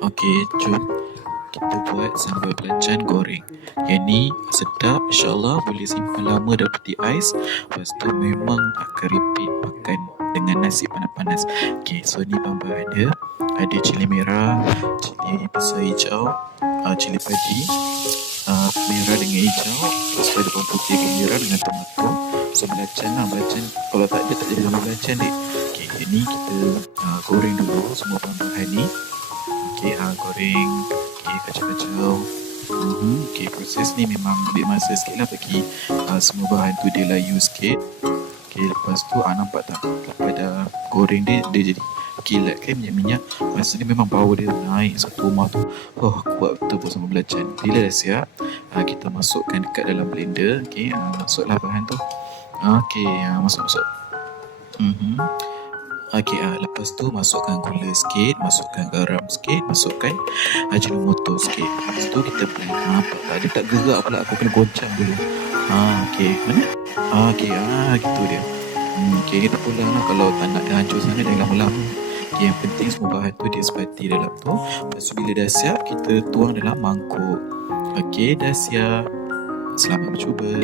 Okey, jom kita buat sambal belacan goreng. Yang ni sedap, insyaAllah boleh simpan lama dalam peti ais. Lepas tu memang akan repeat makan dengan nasi panas-panas. Okey, so ni bahan-bahan dia. Ada cili merah, cili besar hijau, cili padi, merah dengan hijau. Lepas tu ada bawang putih merah dengan tomato. So belacan lah, belacan kalau tak ada tak jadi dalam belacan dek. Okey, ini kita goreng dulu semua bahan-bahan ni. Okey, goreng. Okey, kacau-kacau. Okey, proses ni memang ambil masa sikit lah bagi semua bahan tu dia layu sikit. Okey, lepas tu nampak tak? Lepas dah goreng dia jadi kilat kan minyak-minyak. Masa ni memang bau dia naik satu rumah tu. Kuat betul pun sama belacan. Bila dah siap, kita masukkan dekat dalam blender. Okey, masuklah bahan tu. Okey, masuk. Okey, lepas tu masukkan gula sikit, masukkan garam sikit, masukkan ajinomoto sikit. Lepas tu kita blend. Nampak tak? Dia tak gerak pula, aku kena goncang dulu. Okey, mana? Okey, gitu dia. Okey, ni tak pulang lah kalau tak nak dia hancur sangat, jangan lama-lama. Okey, yang penting semua bahan tu dia sepati dalam tu. Lepas tu bila dah siap, kita tuang dalam mangkuk. Okey, dah siap. Selamat mencuba.